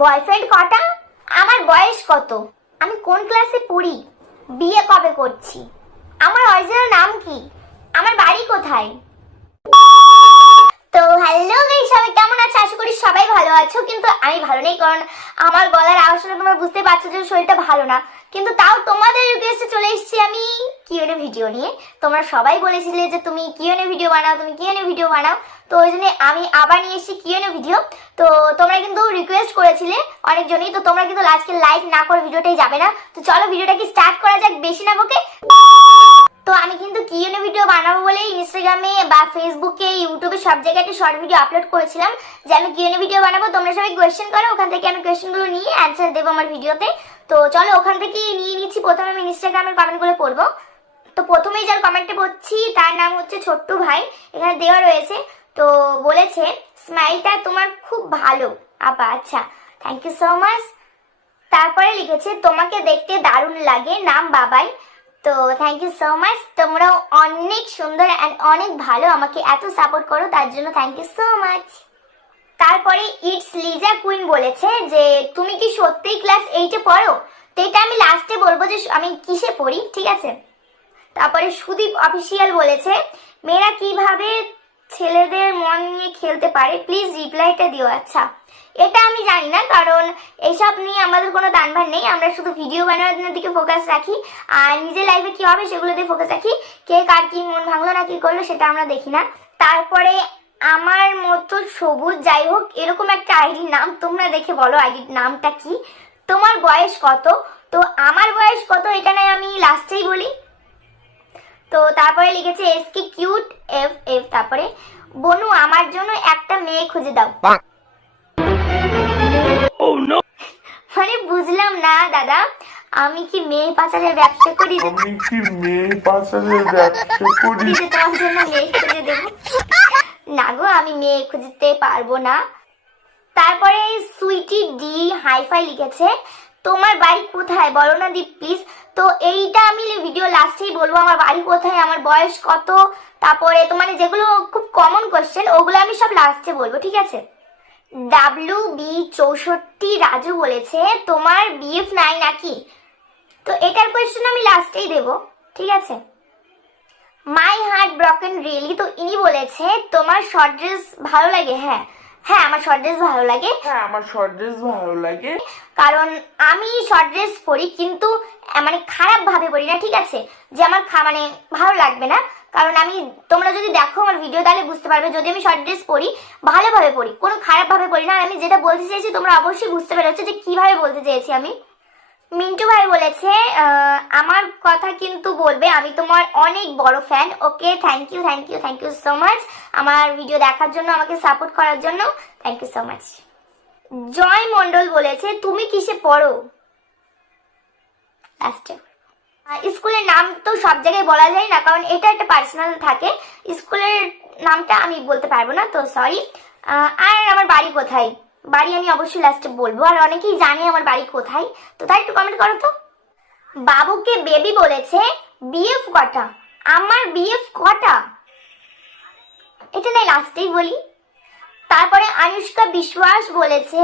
Boyfriend কটা? আমার বয়স কত? আমি কোন ক্লাসে পড়ি? বিয়ে কবে করছি? আমার অরিজিনাল নাম কি? আমার বাড়ি কোথায়? তো হ্যালো গাইস, সবাই কেমন আছো? আশা করি সবাই ভালো আছো, কিন্তু আমি ভালো নেই, কারণ আমার গলার আওয়াজ শুনে তোমরা বুঝতে পারছো যে শরীরটা ভালো না। কিন্তু তাও তোমাদের রিকোয়েস্টে চলে এসেছি আমি কিউএনএ ভিডিও নিয়ে। তোমরা সবাই বলেছিলে যে তুমি কিউএনএ ভিডিও বানাও, তুমি কিউএনএ ভিডিও বানাও, তো ওই জন্য আমি আবার নিয়ে এসেছি কিউএনএ ভিডিও। তো তোমরা কিন্তু রিকোয়েস্ট করেছিলে অনেকজনই, তো তোমরা কিন্তু আজকে লাইক না করে ভিডিওটাই যাবে না। তো চলো ভিডিওটাকে স্টার্ট করা যাক, বেশি না বকে। তো আমি কিন্তু কিউএনএ ভিডিও বানাবো বলে ইনস্টাগ্রামে বা ফেসবুকে ইউটিউবে সব জায়গায় একটা শর্ট ভিডিও আপলোড করেছিলাম যে আমি কিউএনএ ভিডিও বানাবো, তোমরা সবাই কোয়েশ্চেন করো, ওখান থেকে আমি কোয়েশ্চেনগুলো নিয়ে অ্যান্সার দেবো আমার ভিডিওতে। তো চলো ওখান থেকে নিয়ে নিচ্ছি। প্রথমে আমি ইনস্টাগ্রামের কমেন্টগুলো পড়বো। তো প্রথমেই যার কমেন্টে পড়ছি তার নাম হচ্ছে ছোট্টু ভাই, এখানে দেওয়া রয়েছে। তো বলেছে স্মাইলটা তোমার খুব ভালো আপা। আচ্ছা, থ্যাংক ইউ সো মাচ। তারপরে লিখেছে তোমাকে দেখতে দারুণ লাগে, নাম বাবাই। তো থ্যাংক ইউ সো মাচ, তোমরাও অনেক সুন্দর অ্যান্ড অনেক ভালো, আমাকে এত সাপোর্ট করো তার জন্য থ্যাংক ইউ সো মাচ। তারপরে ইটস লিজা কুইন বলেছে যে তুমি কি সত্যিই ক্লাস 8-এ পড়ো? তো এটা আমি লাস্টে বলবো যে আমি কিসে পড়ি, ঠিক আছে। তারপরে সুদীপ অফিসিয়াল বলেছে মেয়েরা কিভাবে ছেলেদের মন নিয়ে খেলতে পারে, প্লিজ রিপ্লাইটা দিও। আচ্ছা, এটা আমি জানি না, কারণ এইসব নিয়ে আমাদের কোনো দানভার নেই। আমরা শুধু ভিডিও বানানোর দিকে ফোকাস রাখি, আর নিজের লাইফে কি হবে সেগুলো দিয়ে ফোকাস রাখি। কে কার কি মন ভাঙলো না কি করলো সেটা আমরা দেখি না। তারপরে আমার মতো সবুজ, যাই হোক এরকম একটা আইডির নাম, তোমরা দেখে বলো আইডির নামটা কি। তোমার বয়স কত? তো আমার বয়স কত এটা নয় আমি লাস্টেই বলি। তো তারপরে লিখেছে এসকে কিউট এফ এফ। তারপরে বনু আমার জন্য একটা মেয়ে খুঁজে দাও। মানে বুঝলাম না দাদা, আমি কি মেয়ে পাচারের ব্যবসা করি? আমি কি মেয়ে পাচারের ব্যবসা করি? তোমার জন্য মেয়ে খুঁজে দেবো? না গো, আমি মেয়ে খুঁজতে পারবো না। তারপরে সুইটি ডি হাইফাই লিখেছে তোমার বাড়ি কোথায় বলো না দি প্লিজ। তো এইটা আমি ভিডিও লাস্টেই বলবো, আমার বাড়ি কোথায়, আমার বয়স কত, তারপরে তো মানে যেগুলো খুব কমন কোশ্চেন ওগুলো আমি সব লাস্টে বলবো, ঠিক আছে। WB64 রাজু বলেছে তোমার বিএফ নাই নাকি? তো এটার কোয়েশ্চেন আমি লাস্টেই দেব, ঠিক আছে। মাই হার্ট ব্রকেন রিয়েলি, তো ইনি বলেছে তোমার শর্ট ড্রেস ভালো লাগে? হ্যাঁ হ্যাঁ, আমার শর্ট ড্রেস ভালো লাগে। হ্যাঁ, আমার শর্ট ড্রেস ভালো লাগে, কারণ আমি শর্ট ড্রেস পরি, কিন্তু মানে খারাপ ভাবে পরি না, ঠিক আছে, যে আমার মানে ভালো লাগবে না। কারণ আমি, তোমরা যদি দেখো আমার ভিডিও তাহলে বুঝতে পারবে, যদি আমি শর্ট ড্রেস পরি ভালোভাবে পরি, কোনো খারাপ ভাবে পরি না। আর আমি যেটা বলতে চেয়েছি তোমরা অবশ্যই বুঝতে পেরেছো যে কিভাবে বলতে চেয়েছি আমি। মিন্টু ভাই বলেছে আমার কথা কিন্তু বলবে, আমি তোমার অনেক বড় fan. Okay, thank you thank you thank you so much আমার ভিডিও দেখার জন্য, আমাকে সাপোর্ট করার জন্য, thank you so much. Joy Mondal বলেছে তুমি কিসে পড়ো? লাস্টে স্কুলের নাম তো সব জায়গায় বলা যায় না, কারণ এটা একটা পার্সোনাল থাকে, স্কুলের নামটা আমি বলতে পারবো না, তো সরি। আর আমার বাড়ি কোথায়, বাড়ি আমি অবশ্যই লাস্টে বলবো, আর অনেকেই জানে আমার বাড়ি কোথায়, তো তাই একটু কমেন্ট করো তো। বাবুকে বেবি বলেছে বিএফ কটা? আমার বিএফ কটা এটা নাই লাস্টেই বলি। তারপরে আনুষ্কা বিশ্বাস বলেছে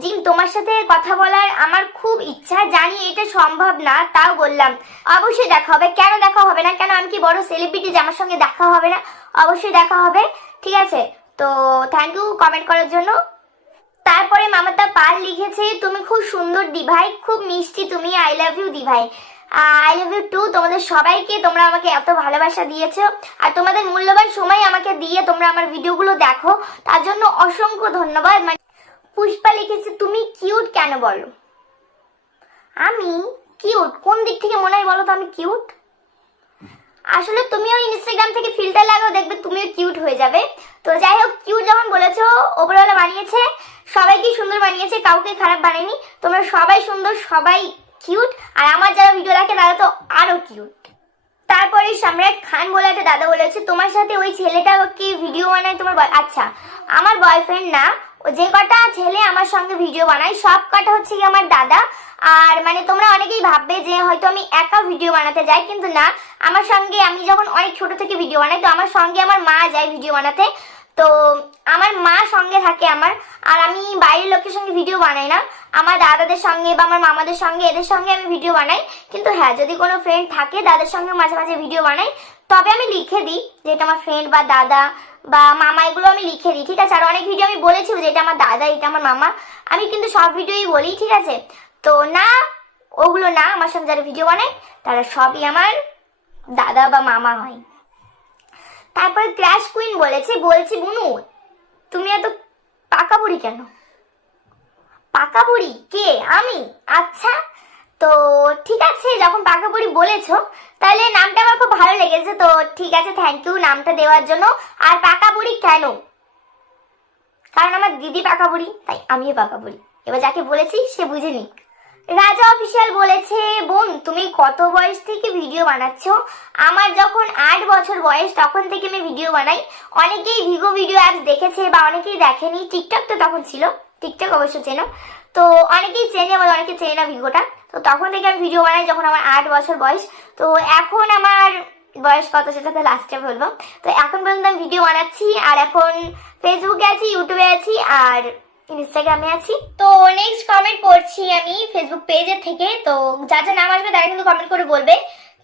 জিম তোমার সাথে কথা বলার আমার খুব ইচ্ছা, জানি এটা সম্ভব না, তাও বললাম। অবশ্যই দেখা হবে, কেন দেখা হবে না, কেন আমি কি বড় সেলিব্রিটি যে আমার সঙ্গে দেখা হবে না? অবশ্যই দেখা হবে, ঠিক আছে। তো থ্যাংক ইউ কমেন্ট করার জন্য। তারপরে মামাতা পাল লিখেছে তুমি খুব সুন্দর দিভাই, খুব মিষ্টি তুমি, আই লাভ ইউ দিভাই। আই লাভ ইউ টু তোমাদের সবাইকে, তোমরা আমাকে এত ভালোবাসা দিয়েছো আর তোমাদের মূল্যবান সময় আমাকে দিয়ে তোমরা আমার ভিডিওগুলো দেখো, তার জন্য অসংখ্য ধন্যবাদ। মানে পুষ্পা লিখেছে তুমি কিউট কেন বলো? আমি কিউট কোন দিক থেকে মনে হয় বলো তো আমি কিউট? আসলে তুমিও ইনস্টাগ্রাম থেকে ফিল্টার লাগাও, দেখবে তুমিও কিউট হয়ে যাবে। তো যাই হোক, কিউট যখন বলেছো, ওপরওয়ালা বানিয়েছে, সবাইকে সুন্দর বানিয়েছে, কাউকে খারাপ বানায়নি। তোমরা সবাই সুন্দর, সবাই কিউট, আর আমার যারা ভিডিও দেখে তারা তো আরো কিউট। তারপরে সম্রাট খান বলে একটা দাদা বলেছে তোমার সাথে ওই ছেলেটা কি ভিডিও বানায় তোমার? আচ্ছা, আমার বয়ফ্রেন্ড না, যে কটা ছেলে আমার সঙ্গে ভিডিও বানায় সব কটা হচ্ছে কি আমার দাদা। আর মানে তোমরা অনেকেই ভাববে যে হয়তো আমি একা ভিডিও বানাতে যাই, কিন্তু না, আমার সঙ্গে আমি যখন অনেক ছোট থেকে ভিডিও বানাই, তো আমার সঙ্গে আমার মা যায় ভিডিও বানাতে। তো আমার মা সঙ্গে থাকে আমার, আর আমি বাইরের লোকের সঙ্গে ভিডিও বানাই না, আমার দাদাদের সঙ্গে বা আমার মামাদের সঙ্গে এদের সঙ্গে আমি ভিডিও বানাই। কিন্তু হ্যাঁ, যদি কোনো ফ্রেন্ড থাকে তাদের সঙ্গে মাঝে মাঝে ভিডিও বানাই, তবে আমি লিখে দিই যে এটা আমার ফ্রেন্ড বা দাদা বা মামা, এগুলো আমি লিখে দিই, ঠিক আছে। আর অনেক ভিডিও আমি বলেছি যে এটা আমার দাদা, এটা আমার মামা, আমি কিন্তু সব ভিডিওই বলি, ঠিক আছে। তো না, ওগুলো না, আমার সঙ্গে যারা ভিডিও বানায় তারা সবই আমার দাদা বা মামা হয়। তারপরে ক্র্যাশ কুইন বলছি বুনু, তুমি এত পাকা বুড়ি কেন? পাকা বুড়ি কে? আমি? আচ্ছা, তো ঠিক আছে, যখন পাকা বুড়ি বলেছো তাহলে নামটা আমার খুব ভালো লেগেছে, তো ঠিক আছে, থ্যাংক ইউ নামটা দেওয়ার জন্য। আর পাকা বুড়ি কেন? কারণ আমার দিদি পাকা বুড়ি, তাই আমিও পাকা বুড়ি। এবার যাকে বলেছি সে বুঝে নিক। রাজা অফিসিয়াল বলেছে, বোন তুমি কত বয়স থেকে ভিডিও বানাচ্ছ? আমার যখন 8 বছর বয়স তখন থেকে আমি ভিডিও বানাই। অনেকেই ভিগো ভিডিও অ্যাপস দেখেছে বা অনেকেই দেখেনি, টিকটক তো তখন ছিল, টিকটক অবশ্য চেনো, তো অনেকেই চেনে আবার অনেকে চেনে না ভিগোটা। তো তখন থেকে আমি ভিডিও বানাই যখন আমার 8 বছর বয়স। তো এখন আমার বয়স কত সেটা তো লাস্টে বলবো। তো এখন পর্যন্ত আমি ভিডিও বানাচ্ছি, আর এখন ফেসবুকে আছি, ইউটিউবে আছি, আর ইনস্টাগ্রামে আছি। তো নেক্সট কমেন্ট পড়ছি আমি ফেসবুক পেজের থেকে, তো যার যার নাম আসবে তারা কিন্তু কমেন্ট করে বলবে।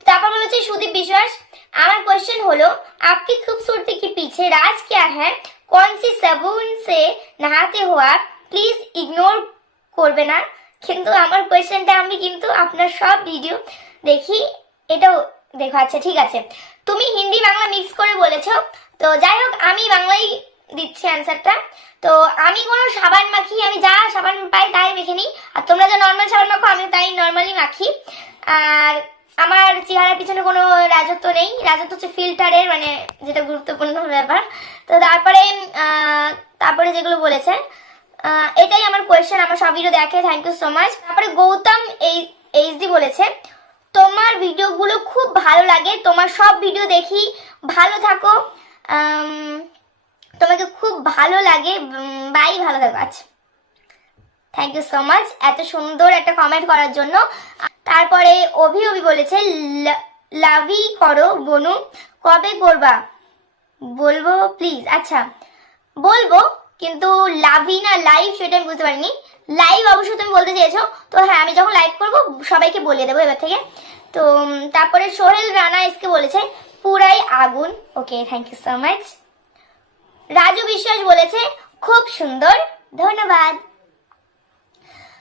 তারপর বলেছে সুদীপ বিশ্বাস, আমার কোয়েশ্চেন হলো आपकी खूबसूरती के पीछे राज क्या है? कौन सी साबुन से नहाते हो आप? प्लीज इग्नोर করবে না। কিন্তু আমার কোয়েশ্চেনটা আমি কিন্তু আপনার সব ভিডিও দেখি, এটাও দেখো। আচ্ছা ঠিক আছে, তুমি হিন্দি বাংলা মিক্স করে বলেছো, তো যাই হোক আমি বাংলাই দিচ্ছি অ্যান্সারটা। তো আমি কোনো সাবান মাখি, আমি যা সাবান পাই তাই মেখে নিই, আর তোমরা যা নর্মাল সাবান মাখো আমি তাই নর্মালি মাখি। আর আমার চেহারার পিছনে কোনো রাজত্ব নেই, রাজত্ব হচ্ছে ফিল্টারের, মানে যেটা গুরুত্বপূর্ণ ব্যাপার। তো তারপরে যেগুলো বলেছে এটাই আমার কোয়েশ্চেন, আমার সব ভিডিও দেখে, থ্যাংক ইউ সো মাচ। তারপরে গৌতম এইচডি বলেছে, তোমার ভিডিওগুলো খুব ভালো লাগে, তোমার সব ভিডিও দেখি, ভালো থাকো, তোমাকে খুব ভালো লাগে, বাই, ভালো থাকো। আচ্ছা, থ্যাংক ইউ সো মাচ এত সুন্দর একটা কমেন্ট করার জন্য। তারপরে অভি বলেছে, লাভি করো বনু, কবে করবা বলবো প্লিজ। আচ্ছা বলবো, কিন্তু লাভি না লাইভ সেটা আমি বুঝতে পারিনি। লাইভ অবশ্যই তুমি বলতে চেয়েছো, তো হ্যাঁ আমি যখন লাইভ করবো সবাইকে বলিয়ে দেবো এবার থেকে। তো তারপরে সোহেল রানা এসকে বলেছে, পুরাই আগুন। Okay, thank you so much. Raju Biswas বলেছে, খুব সুন্দর, ধন্যবাদ।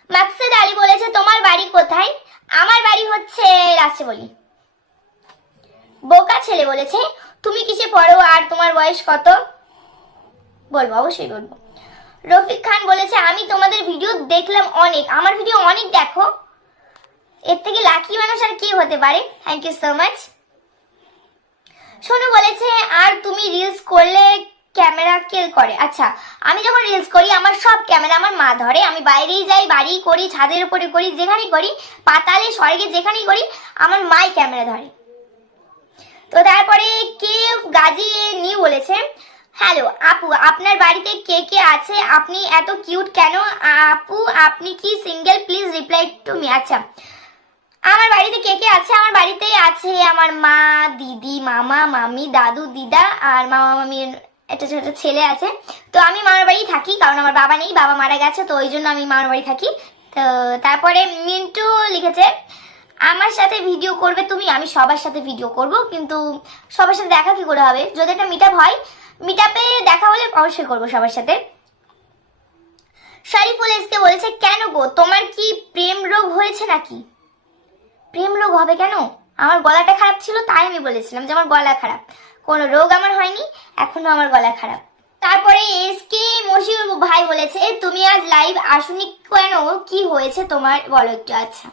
মাকসুদ আলী বলেছে, তোমার বাড়ি কোথায়? আমার বাড়ি হচ্ছে লাস্টে বলি। বোকা ছেলে বলেছে, তুমি কিসে পড়ো আর তোমার বয়স কত? বলবো, অবশ্যই বলবো। রফিক খান বলেছে, আমি তোমাদের ভিডিও দেখলাম অনেক, আমার ভিডিও অনেক দেখো, এর থেকে লাকি মানুষ আর কি হতে পারে, thank you so much. Sonu বলেছে, আর তুমি রিলস করলে ক্যামেরা কে করে? আচ্ছা, আমি যখন রিলস করি আমার সব ক্যামেরা আমার মা ধরে, আমি বাইরেই যাই, বাড়ি করি, ছাদের উপরে করি, যেখানেই করি, পাতালে স্বর্গে যেখানেই করি, আমার মাই ক্যামেরা ধরে। তো তারপরে কে গাজি নিউ বলেছে, হ্যালো আপু, আপনার বাড়িতে কে কে আছে? আপনি এত কিউট কেন? আপু আপনি কি single? Please reply to me. আচ্ছা, আমার বাড়িতে কে কে আছে? আমার বাড়িতে আছে আমার মা, দিদি, মামা, মামি, দাদু, দিদা, আর মামা মামির একটা ছোট ছেলে আছে। তো আমি মামার বাড়ি থাকি, কারণ আমার বাবা নেই, বাবা মারা গেছে, তো ওই জন্য আমি মামার বাড়ি থাকি। তো তারপরে মিন্টু লিখেছে, আমার সাথে ভিডিও করবে তুমি? আমি সবার সাথে ভিডিও করব, কিন্তু সবার সাথে দেখা কি করে হবে? যদি একটা মিট আপ হয়, মিট আপে দেখা হলে অবশ্যই করবো সবার সাথে। শরীফুল এসকে বলেছে, কেন গো, তোমার কি প্রেম রোগ হয়েছে নাকি? প্রেম রোগ হবে কেন? আমার গলাটা খারাপ ছিল তাই আমি বলেছিলাম যে আমার গলা খারাপ, কোনো রোগ আমার হয়নি, এখনো আমার গলা খারাপ। তারপরে এসকে মশিউর ভাই বলেছে, তুমি আজ লাইভ আসুনি কেন, কি হয়েছে তোমার বলো একটু। আচ্ছা,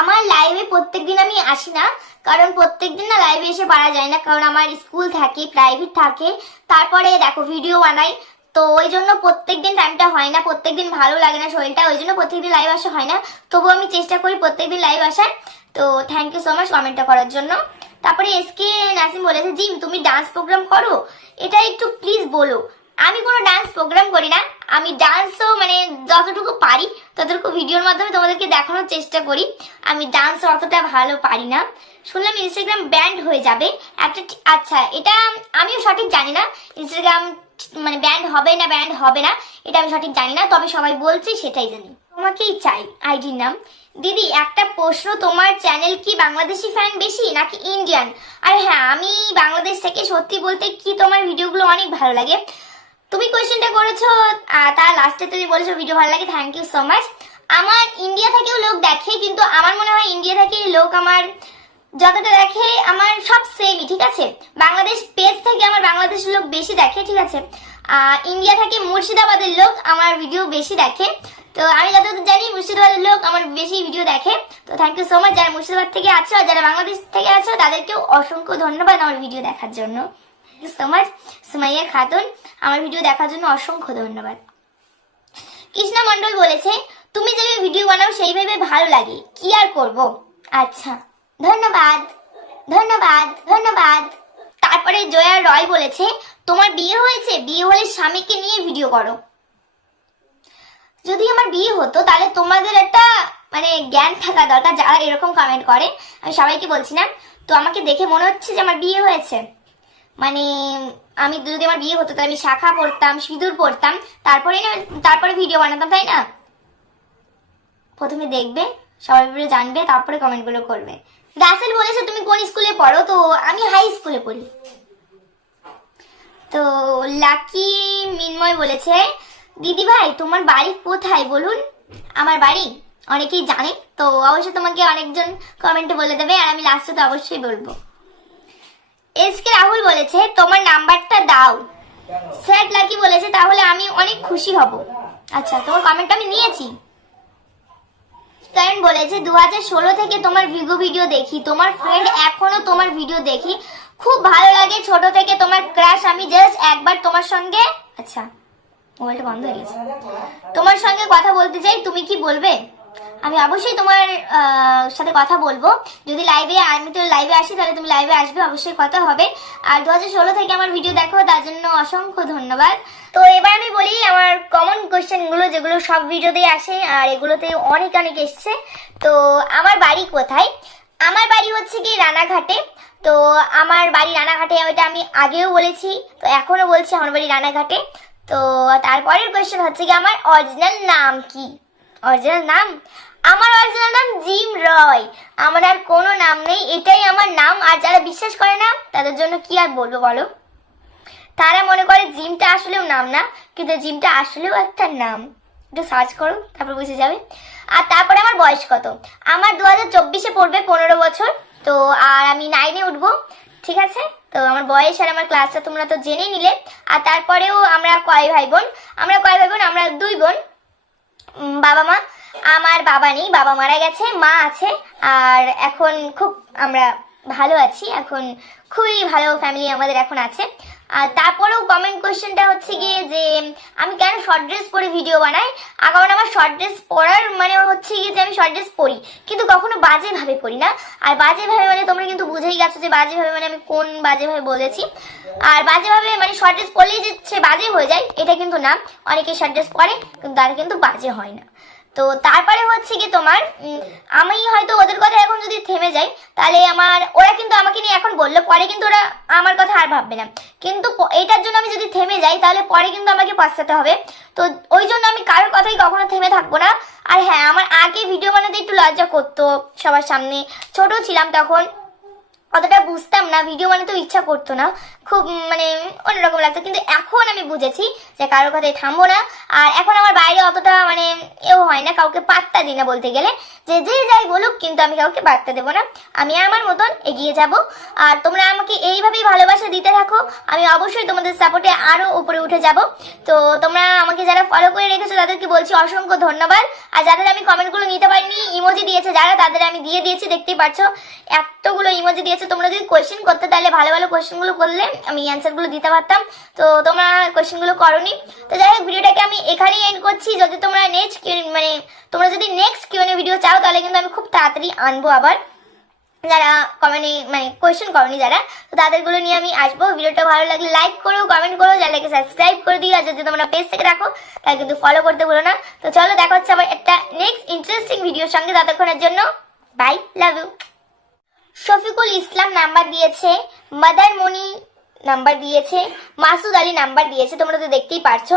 আমার লাইভে প্রত্যেকদিন আমি আসি না, কারণ প্রত্যেকদিন না লাইভে এসে পারা যায় না, কারণ আমার স্কুল থাকে, প্রাইভেট থাকে, তারপরে দেখো ভিডিও বানাই, তো ওই জন্য প্রত্যেকদিন টাইমটা হয় না, প্রত্যেকদিন ভালো লাগে না শরীরটা, ওই জন্য প্রত্যেকদিন লাইভ আসা হয় না। তবুও আমি চেষ্টা করি প্রত্যেকদিন লাইভ আসার। তো থ্যাংক ইউ সো মাচ কমেন্টটা করার জন্য। তারপরে এসকে নাসিম বলেছে, জিম তুমি ডান্স প্রোগ্রাম করো, এটা একটু প্লিজ বলো। আমি কোনো ডান্স প্রোগ্রাম করি না, আমি ডান্সও মানে যতটুকু পারি ততটুকু ভিডিওর মাধ্যমে তোমাদেরকে দেখানোর চেষ্টা করি। আমি ডান্স অতটা ভালো পারি না, শুনলাম ইনস্টাগ্রাম ব্যান্ড হয়ে যাবে একটা। আচ্ছা, এটা আমিও সঠিক জানি না, ইনস্টাগ্রাম মানে ব্যান্ড হবে না এটা আমি সঠিক জানি না, তবে সবাই বলছে সেটাই জানি। তোমাকেই চাই আইডির নাম। দিদি একটা প্রশ্ন, তোমার চ্যানেল কি বাংলাদেশি ফ্যান বেশি নাকি ইন্ডিয়ান? আর হ্যাঁ, আমি বাংলাদেশ থেকে, সত্যি বলতে কি তোমার ভিডিওগুলো অনেক ভালো লাগে। তুমি কোয়েশ্চেনটা করেছো তার লাস্টে তুমি বলেছো ভিডিও ভালো লাগে, থ্যাংক ইউ সো মাচ। আমার ইন্ডিয়া থেকেও লোক দেখে, কিন্তু আমার মনে হয় ইন্ডিয়া থেকে লোক আমার যতটা দেখে আমার সব সেমই, ঠিক আছে। বাংলাদেশ পেজ থেকে আমার বাংলাদেশের লোক বেশি দেখে, ঠিক আছে। ইন্ডিয়া থেকে মুর্শিদাবাদের লোক আমার ভিডিও বেশি দেখে। তো আমি যতদূর জানি মুর্শিদাবাদের লোক আমার বেশি ভিডিও দেখে। তো থ্যাংক ইউ সো মাচ যারা মুর্শিদাবাদ থেকে আছো, আর যারা বাংলাদেশ থেকে আছো তাদেরকেও অসংখ্য ধন্যবাদ আমার ভিডিও দেখার জন্য। Thank you so much. Sumaiya Khatun, আমার ভিডিও দেখার জন্য অসংখ্য ধন্যবাদ। কৃষ্ণা মণ্ডল বলেছে, তুমি যেভাবে ভিডিও বানাও সেইভাবে ভালো লাগে, কি আর করব। আচ্ছা, ধন্যবাদ ধন্যবাদ ধন্যবাদ। তারপরে জয়া রয় বলেছে, তোমার বিয়ে হয়েছে, বিয়ে হলে স্বামীকে নিয়ে ভিডিও করো। যদি আমার বিয়ে হতো তাহলে তোমাদের একটা মানে জ্ঞান থাকা দরকার, যারা এরকম কমেন্ট করে, আমি সবাইকে বলছি না। তো আমাকে দেখে মনে হচ্ছে যে আমার বিয়ে হয়েছে, মানে আমি যদি আমার বিয়ে হতো তাহলে আমি শাখা পরতাম, সিঁদুর পরতাম, তারপরে ভিডিও বানাতাম, তাই না? প্রথমে দেখবে, সবাই জানবে, তারপরে কমেন্টগুলো করবে। রাসেল বলেছে তুমি কোন স্কুলে পড়ো? তো আমি হাই স্কুলে পড়ি। তো লাকি মিনময় বলেছে, দিদি ভাই তোমার বাড়ি কোথায় বলুন? আমার বাড়ি অনেকেই জানে, তো অবশ্যই তোমাকে অনেকজন কমেন্টে বলে দেবে, আর আমি লাস্টে তো অবশ্যই বলবো। এসকে রাহুল বলেছে, তোমার নাম্বারটা দাও। স্যাড লাকি বলেছে, তাহলে আমি অনেক খুশি হব। আচ্ছা, তোমার কমেন্ট আমি নিয়েছি। কারণ বলেছে 2016 থেকে তোমার ভিডিও দেখি, তোমার ফ্রেন্ড এখনো তোমার ভিডিও দেখি, খুব ভালো লাগে, ছোট থেকে তোমার ক্রাশ। আমি জাস্ট একবার তোমার সঙ্গে, আচ্ছা মোবাইলটা বন্ধ হয়ে গেছে, তোমার সঙ্গে কথা বলতে চাই, তুমি কি বলবে? আমি অবশ্যই তোমার সাথে কথা বলবো, যদি আমি তো লাইভে আসি তাহলে তুমি লাইভে আসবে, অবশ্যই কথা হবে। আর 2016 থেকে আমার ভিডিও দেখো, তার জন্য অসংখ্য ধন্যবাদ। তো এবার আমি বলি আমার কমন কোশ্চেনগুলো, যেগুলো সব ভিডিওতেই আসে আর এগুলোতে অনেক এসছে। তো আমার বাড়ি কোথায়? আমার বাড়ি হচ্ছে কি রানাঘাটে। তো আমার বাড়ি রানাঘাটে, ওইটা আমি আগেও বলেছি, তো এখনো বলছি, আমার বাড়ি রানাঘাটে। তো তারপরের কোয়েশ্চেন হচ্ছে কি আমার অরিজিনাল নাম কি? অরিজিনাল নাম, আমার অরিজিনাল নাম জিম রয়, আমার আর কোনো নাম নেই, এটাই আমার নাম। আর যারা বিশ্বাস করে না তাদের জন্য কি আর বলবো বলো, তারা মনে করে জিমটা আসলেও নাম না, কিন্তু জিমটা আসলেও একটা নাম। একটু সার্চ করো, তারপর বুঝে যাবে। আর তারপরে আমার বয়স কত? আমার 2024-এ পড়বে 15 বছর। তো আর আমি 9-এ উঠবো, ঠিক আছে। তো আমার বয়স আর আমার ক্লাসটা তোমরা তো জেনে নিলে। আর তারপরেও আমরা কয় ভাই বোন? আমরা 2 বোন। বাবা মা, আমার বাবা নেই, বাবা মারা গেছে, মা আছে। আর এখন খুব আমরা ভালো আছি, এখন খুবই ভালো ফ্যামিলি আমাদের এখন আছে। আর তারপরেও কমেন্ট কোয়েশ্চেনটা হচ্ছে গিয়ে যে আমি কেন শর্ট ড্রেস পরে ভিডিও বানাই। কারণ আমার শর্ট ড্রেস পরার মানে হচ্ছে গিয়ে যে আমি শর্ট ড্রেস পরি, কিন্তু কখনো বাজেভাবে পরি না। আর বাজেভাবে মানে তোমরা কিন্তু বুঝেই গেছো যে বাজেভাবে মানে আমি কোন বাজেভাবে বলেছি। আর বাজেভাবে মানে শর্ট ড্রেস পরলেই যে সে বাজে হয়ে যায় এটা কিন্তু না, অনেকে শর্ট ড্রেস পরে কিন্তু তারা কিন্তু বাজে হয় না। তো তারপরে হচ্ছে কি তোমার আমি হয়তো ওদের কথা এখন যদি থেমে যাই তাহলে ওরা কিন্তু আমাকে নিয়ে এখন বললো, পরে কিন্তু ওরা আমার কথা আর ভাববে না। কিন্তু এটার জন্য আমি যদি থেমে যাই তাহলে পরে কিন্তু আমাকে পস্তাতে হবে। তো ওই জন্য আমি কারোর কথাই কখনো থেমে থাকবো না। আর হ্যাঁ, আমার আগে ভিডিও বানাতে একটু লজ্জা করতো, সবার সামনে ছোট ছিলাম তখন, অতটা বুঝতাম না, ভিডিও বানাতেও ইচ্ছা করতো না, খুব মানে অন্যরকম লাগতো। কিন্তু এখন আমি বুঝেছি যে কারোর কথায় থামবো না। আর এখন আমার বাইরে অতটা মানে এও হয় না, কাউকে পাত্তা দিই না বলতে গেলে, যে যাই বলুক, কিন্তু আমি কাউকে পাত্তা দেবো না, আমি আমার মতন এগিয়ে যাব। আর তোমরা আমাকে এইভাবেই ভালোবাসা দিতে থাকো, আমি অবশ্যই তোমাদের সাপোর্টে আরো উপরে উঠে যাব। তো তোমরা আমাকে যারা ফলো করে রেখেছো তাদেরকে বলছি অসংখ্য ধন্যবাদ। আর যাদের আমি কমেন্টগুলো নিতে পারিনি, ইমোজি দিয়েছে যারা, তাদের আমি দিয়ে দিয়েছি, দেখতেই পাচ্ছ এতগুলো ইমোজি দিয়েছে। তোমরা যদি কোয়েশ্চেন করতে তাহলে ভালো ভালো কোয়েশ্চেনগুলো করলে আমি অ্যান্সারগুলো দিতে পারতাম, তো তোমরা কোয়েশ্চেনগুলো করোনি। তো যাই হোক, ভিডিওটাকে আমি এখানেই এন্ড করছি। যদি তোমরা নেক্সট কিউএনএ ভিডিও চাও তাহলে কিন্তু আমি খুব তাড়াতাড়ি আনবো আবার, যারা কমেন্টে মানে কোয়েশ্চেন করনি যারা, তো তাদেরগুলো নিয়ে আমি আসবো। ভিডিওটা ভালো লাগলে লাইক করো, কমেন্ট করো, যাদেরকে সাবস্ক্রাইব করে দিও। আর যদি তোমরা পেজ থেকে রাখো তাহলে কিন্তু ফলো করতে ভুলো না। তো চলো, দেখা হচ্ছে আবার একটা নেক্সট ইন্টারেস্টিং ভিডিওর সঙ্গে, ততক্ষণের জন্য bye, love you. Shafikul Islam number দিয়েছে, মাদার মনি নাম্বার দিয়েছে, মাসুদ আলী নাম্বার দিয়েছে, তোমরা তো দেখতেই পারছো।